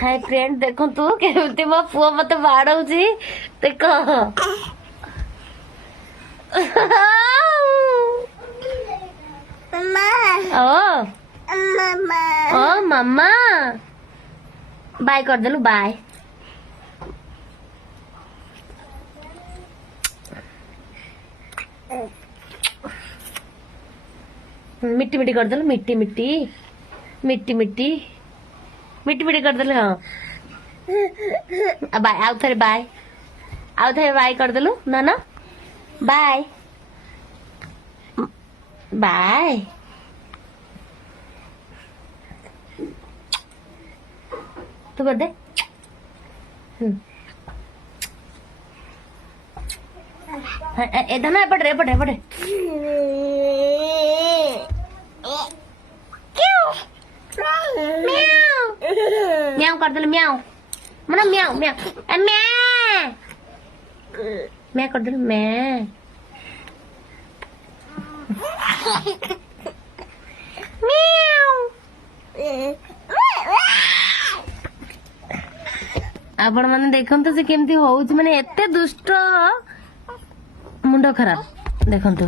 hi friend देखो तू केमती मो पुओ मते बाड़ौची देखो ओ ओ मम्मा बाय कर देलु बाय मिट्टी मिट्टी कर देलु मिट्टी मिट्टी मिट्टी मिट्टी मिट्टी मिट्टी कर देलु हाँ बाय आउ थे बाय कर देलु ना ना बाय बाय तू कर दे इधर ना एपटे एपटे एपटे म्याऊ कर दे म्याऊ मना म्याऊ म्याऊ मैं कर दे मैं आपण मैंने देखते से केमती हो माने एते दुष्ट मुंड खराब देखते